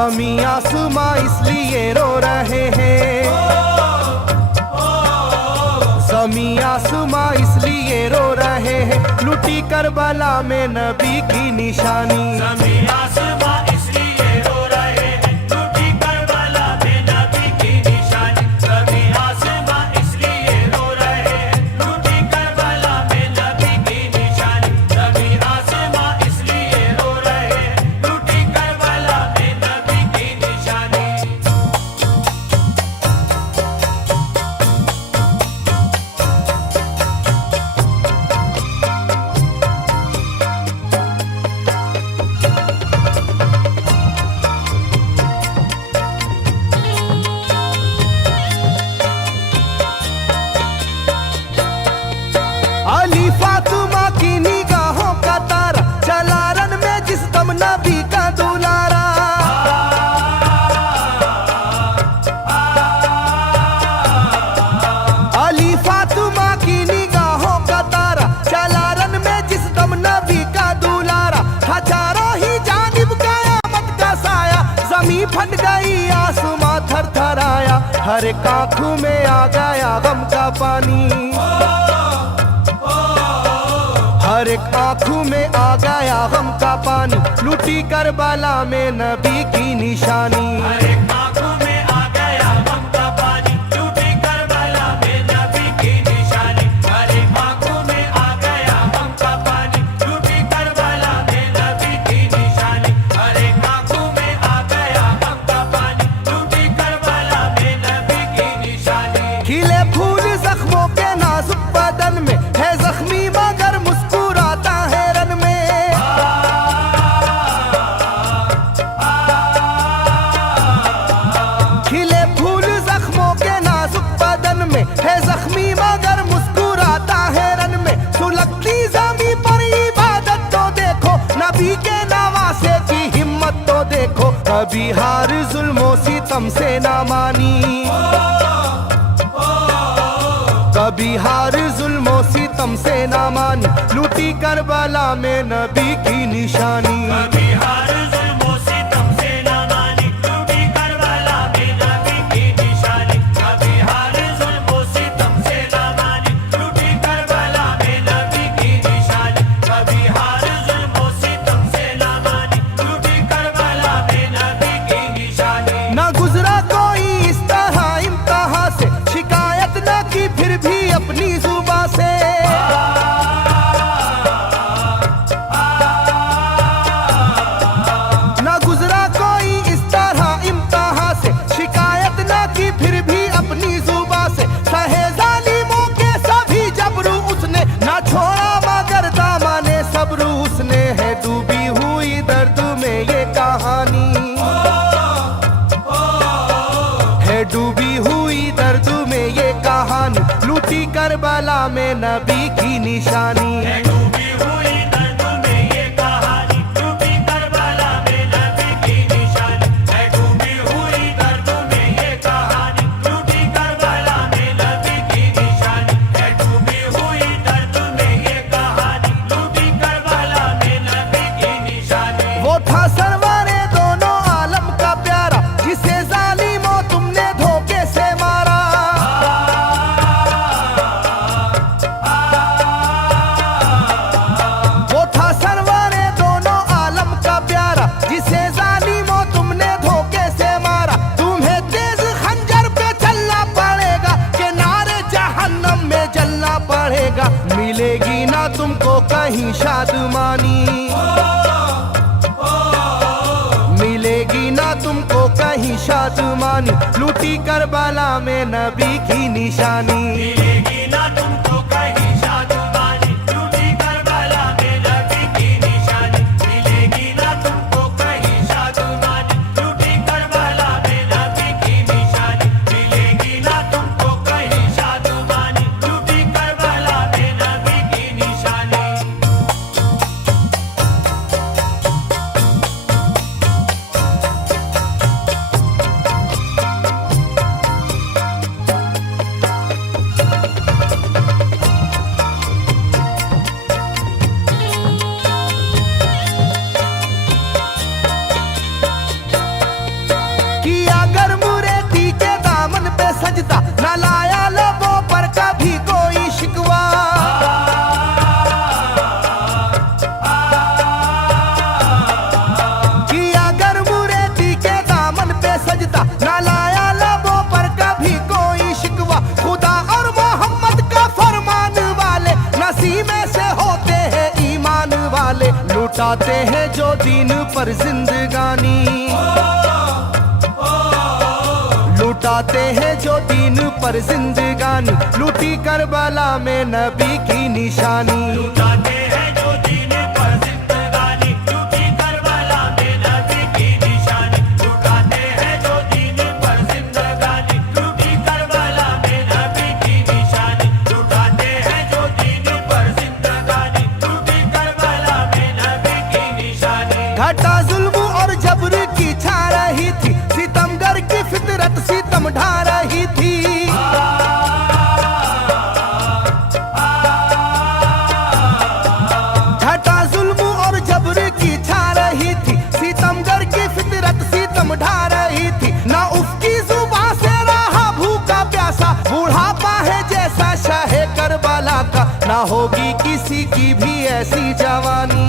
ज़मीं आसमां इसलिए रो रहे हैं, ज़मीं आसमां इसलिए रो रहे हैं, लुटी करबला में नबी की निशानी। ज़मीं आसमां इसलिए रो रहे हैं, लुटी करबला में नबी की निशानी। ज़मीं आसमां इसलिए रो रहे हैं, लुटी करबला में नबी की निशानी। ज़मीं आसमां इसलिए रो रहे हैं, लुटी करबला में नबी की निशानी। अली फातिमा की निगाहों का तारा, चला रन में जिस दम नबी का दुलारा। अली फातिमा की निगाहों का तारा, चला रन में जिस दम नबी का दुलारा। हजारों ही जानिब कयामत का साया, जमीन फट गई आसमां थर थर आया। हर एक आंखों में आ गया गम का पानी, हर एक आंखों में आ गया गम का पानी, लुटी करबला में नबी की निशानी। हर एक आंखों में आ गया गम का पानी, लुटी करबला में नबी की निशानी। हर एक आंखों में आ गया गम का पानी, लुटी करबला में नबी की निशानी। हर एक आंखों में आ गया गम का पानी, लुटी करबला में नबी की निशानी। खिले फूल जख्मों के नाजुक बदन में है जख्मी मगर मुस्कुराता है रन में। खिले फूल जख्मों के नाजुक बदन में है जख्मी मगर मुस्कुराता है रन में। सुलगती ज़मीं पर इबादत तो देखो, नबी के नवासे की हिम्मत तो देखो। कभी हार जुल्मों सितम से ना मानी, कभी हार जुल्मों सितम से ना मानी, लुटी करबला में नबी की निशानी। कभी हार जुल्मों सितम से ना मानी, लुटी करबला में नबी की निशानी। कभी हार जुल्मों सितम से ना मानी, लुटी करबला में नबी की निशानी। कभी हार जुल्मों सितम से ना मानी, लुटी करबला में नबी की निशानी। ना गुजरा कोई इस तरह इम्तिहा से, शिकायत न की फिर भी अपनी जुबां से। ना गुजरा कोई इस तरह इम्तिहा से, शिकायत न की फिर भी अपनी जुबां से। सहे जालिमों के सभी जबरू उसने, ना छोड़ा मगर दामने सब्र उसने। है डूबी हुई दर्द में ये कहानी, है डूबी हुई दर्द में ये कहानी, लुटी करबला में नबी की निशानी। है डूबी हुई दर्द में ये कहानी, लुटी करबला में नबी की निशानी। है डूबी हुई दर्द में ये कहानी, लुटी करबला में नबी की निशानी। है डूबी हुई दर्द में ये कहानी, लुटी करबला में नबी की निशानी। वो था सरवारे दोनों आलम का प्यारा, जिसे जालिमों तुमने धोखे से मारा। वो था सरवारे दोनों आलम का प्यारा, जिसे जालिमों तुमने धोखे से मारा। तुम्हें तेज खंजर पे चलना पड़ेगा, के नारे जहन्नम में जलना पड़ेगा। मिलेगी ना तुमको कहीं शादमानी, मिलेगी ना तुमको कहीं शादमानी, लुटी करबला में नबी की निशानी। मिलेगी ना तुमको कहीं शादमानी, लुटी करबला में नबी की निशानी। मिलेगी ना तुमको कहीं शादमानी, लुटी करबला में नबी की निशानी। मिलेगी ना तुमको कहीं शादमानी, लुटी करबला में नबी की निशानी। उसी में से होते हैं ईमान वाले, लुटाते हैं जो दीन पर जिंदगानी, लुटाते हैं जो दीन पर जिंदगानी, लूटी करबला में नबी की निशानी। लुटाते हैं जो दीन पर जिंदगानी, लूटी करबला में नबी की निशानी। लुटाते हैं जो दीन पर जिंदगानी, लूटी करबला में नबी की निशानी। लुटाते हैं जो दीन पर जिंदगानी, लूटी करबला में नबी की निशानी। घटा जुल्म और जबर की छा रही थी, सितमगर की फितरत सितम ढा रही थी। घटा जुल्म और जबर की छा रही थी, सितमगर की फितरत सितम ढा रही थी। ना उसकी जुबान से रहा भूखा प्यासा, बुढ़ापा है जैसा शाहे करबला का, ना होगी किसी की भी ऐसी जवानी,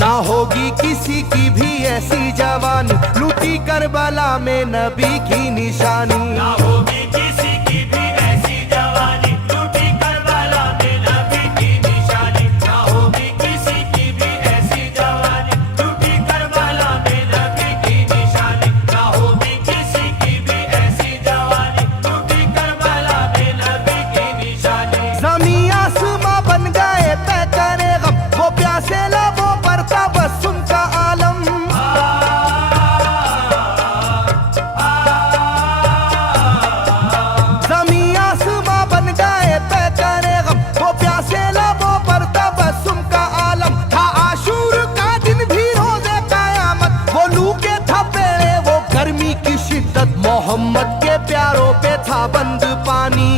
ना होगी किसी की भी ऐसी जवानी, लूटी करबला में नबी की निशानी। ना होगी किसी की भी ऐसी जवानी, लूटी करबला में नबी की निशानी। ना होगी किसी की भी ऐसी जवानी, लूटी करबला में नबी की निशानी। ना होगी किसी की भी ऐसी जवानी, लूटी करबला में नबी की निशानी। ज़मीं आसमां बन गए तय करे गम, वो प्यासे लबों पर तबस्सुम का आलम। ज़मीं आसमां बन गए तय करे गम, वो प्यासे लबों पर तबस्सुम का आलम। था आशूर का दिन भी रोज़े क़यामत, वो लू के थपेड़े वो गर्मी की शिद्दत, मोहम्मद के प्यारों पे था बंद पानी,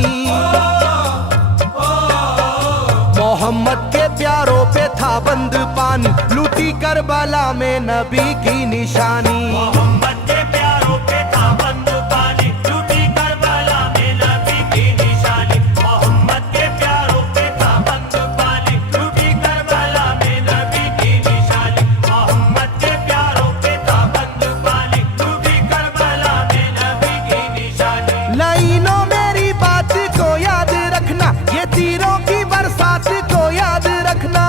मोहम्मद के प्यारों पे था बंद पानी, लूटी करबला में नबी की निशानी। मोहम्मद के प्यारों पे था बंद पानी, लूटी करबला में नबी की निशानी। मोहम्मद के प्यारों पे था बंद पानी, लूटी करबला में नबी की निशानी। मोहम्मद के प्यारों पे था बंद पानी, लूटी करबला में नबी की निशानी। लाइनों मेरी बात को याद रखना, ये तीरों की बरसात को याद रखना।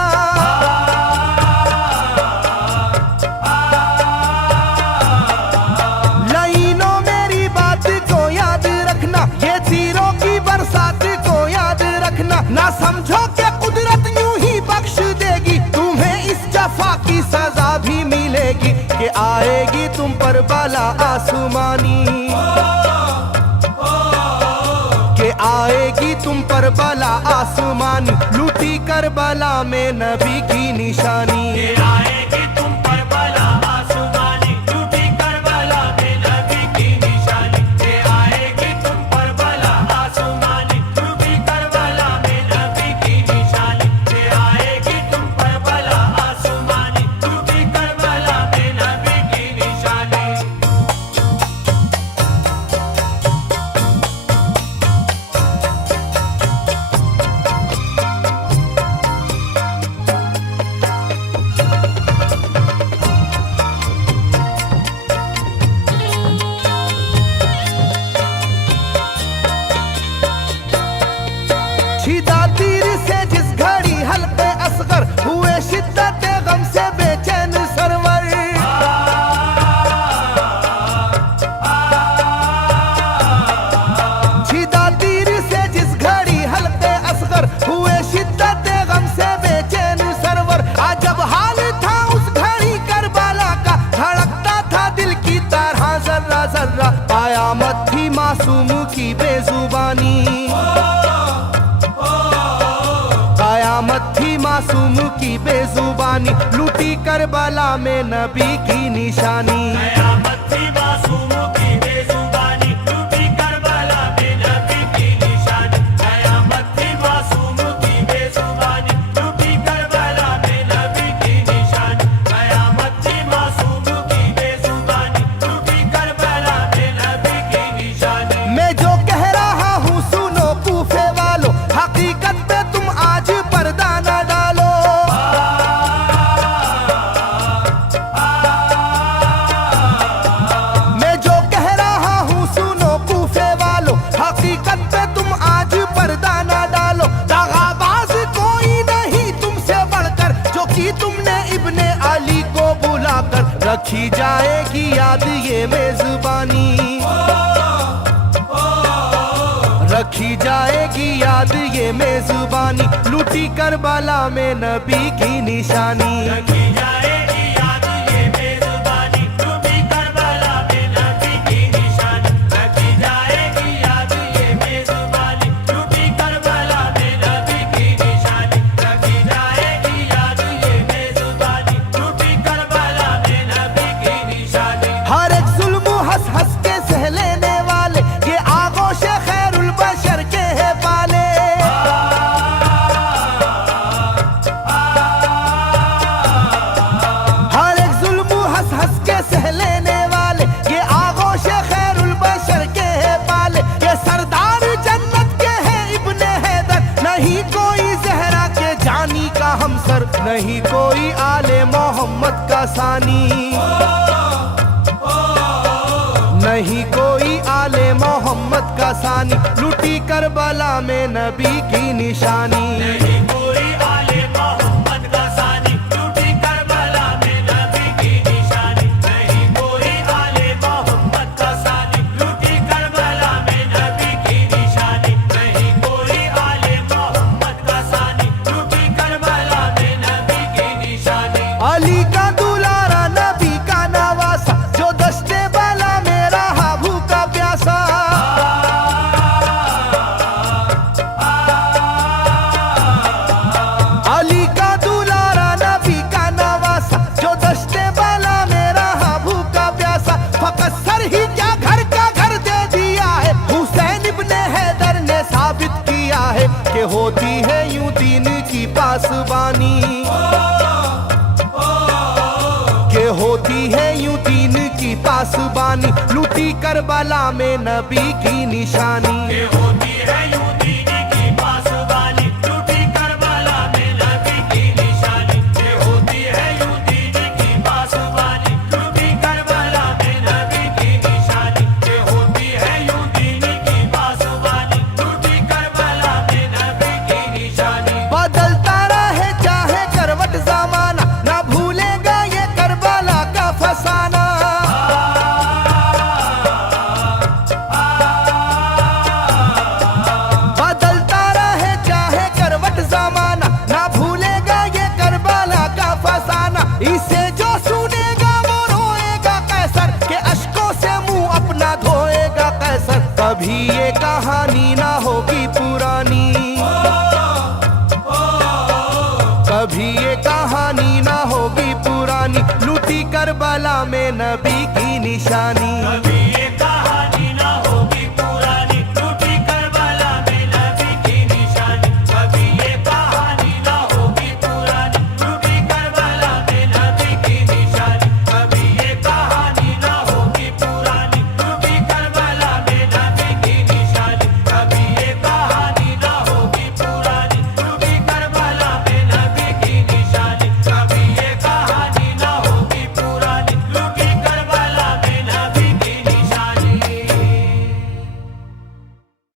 लाइनों मेरी बात को याद रखना, ये तीरों की बरसात को याद रखना। ना समझो कि कुदरत यूं ही बख्श देगी, तुम्हें इस जफा की सजा भी मिलेगी, कि आएगी तुम पर बला आसमानी, के आएगी तुम पर बला आसमानी, लूटी करबला में नबी की निशानी। ये आएगी तुम पर बला आसमानी, लूटी करबला में नबी की निशानी। ये आएगी तुम पर बला आसमानी, लूटी करबला में नबी की निशानी। ये आएगी तुम पर बला आसमानी, लूटी करबला में नबी की निशानी। छिदा तीर से जिस घड़ी हल्के असगर हुए, शिद्दत गम से बेचैन सरवर। छिदा तीर से जिस घड़ी हल्के असगर हुए, शिद्दत गम से बेचैन सरवर। अजब हाल था उस घड़ी करबला का, धड़कता था दिल की तरह जर्रा जर्रा। कयामत थी मासूम की बेजुबानी, कयामत थी मासूम की बेजुबानी, लूटी करबला में नबी की निशानी। कयामत थी मासूम की बेजुबानी, लूटी करबला में नबी की निशानी। कयामत थी मासूम की बेजुबानी, लूटी करबला में नबी की निशानी। कयामत थी मासूम की बेजुबानी, लूटी करबला में नबी की निशानी। मैं जो कह रहा हूँ सुनो कूफे वालों, हकीकत पे तुम आज पर्दा न डालो। मैं जो कह रखी जाएगी याद ये मेजबानी, रखी जाएगी याद ये मेजबानी, लूटी करबला में नबी की निशानी। रखी जाएगी याद ये मेजबानी, लूटी करबला में नबी की निशानी। रखी जाएगी याद ये मेजबानी, लूटी करबला में नबी की निशानी। रखी जाएगी याद ये मेजबानी, लूटी करबला में नबी की निशानी। हर एक जुल्म हंस हंस के सह लेने वाले ये आगोश खैरुल बशर के है पाले। हर एक जुल्म हंस हंस के सह लेने वाले ये आगोश खैरुल बशर के है पाले। ये सरदार जन्नत के है इब्ने हैदर, नहीं कोई जहरा के जानी का हमसर, नहीं कोई आले मोहम्मद का सानी, नहीं कोई आले मोहम्मद का सानी, लूटी करबला में नबी की निशानी। नहीं कोई आले मोहम्मद का सानी, लूटी करबला में नबी की निशानी। नहीं कोई आले मोहम्मद का सानी, लूटी करबला में नबी की निशानी। नहीं कोई आले मोहम्मद का सानी, लूटी करबला में नबी की निशानी। अली का दुलारा नबी का नवासा, जो दस्ते बाला में रहा भूखा प्यासा। अली का दुलारा नबी का नवासा, जो दस्ते बाला में रहा भूखा प्यासा। फकत सर ही क्या घर का घर दे दिया है, हुसैन इब्ने हैदर ने साबित किया है कि होती है यूं दीन की पासबानी, के होती है यूं दीन की पासबानी, लूटी करबला में नबी की निशानी। ये होती है यूं दीन की पासबानी, लूटी करबला में नबी की निशानी। ये होती है यूं दीन की पासबानी, लूटी करबला में नबी की निशानी। ये होती है यूं दीन की पासबानी, लूटी करबला में नबी की निशानी। बदलता रहे चाहे करवट जमाना, ना भूलेगा ये करबला का फसाना। बदलता रहे चाहे करवट जमाना, ना भूलेगा ये करबला का फसाना। इसे जो सुनेगा वो रोएगा कैसर, के अश्कों से मुंह अपना धोएगा कैसर। कभी ये कहानी ना होगी पुरानी, कभी ये कहानी ना होगी पुरानी, लूटी करबला में नबी की निशानी। कभी